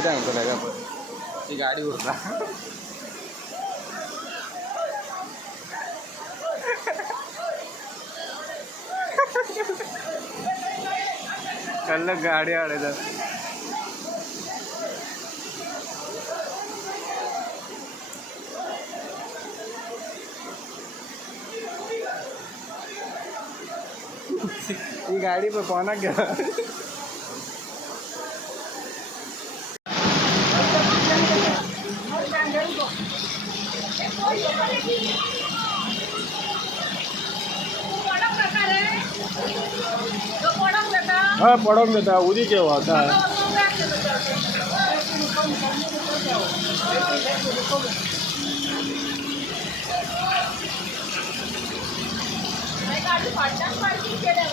किती म्हणतो नाही का ती गाडी उरता कल्लं गाडी आडायचं ही गाडी पण कोणाक घ्या हा पडून देता उदी केव्हा आता गाडी फाटल्यास पार्किंग केल्या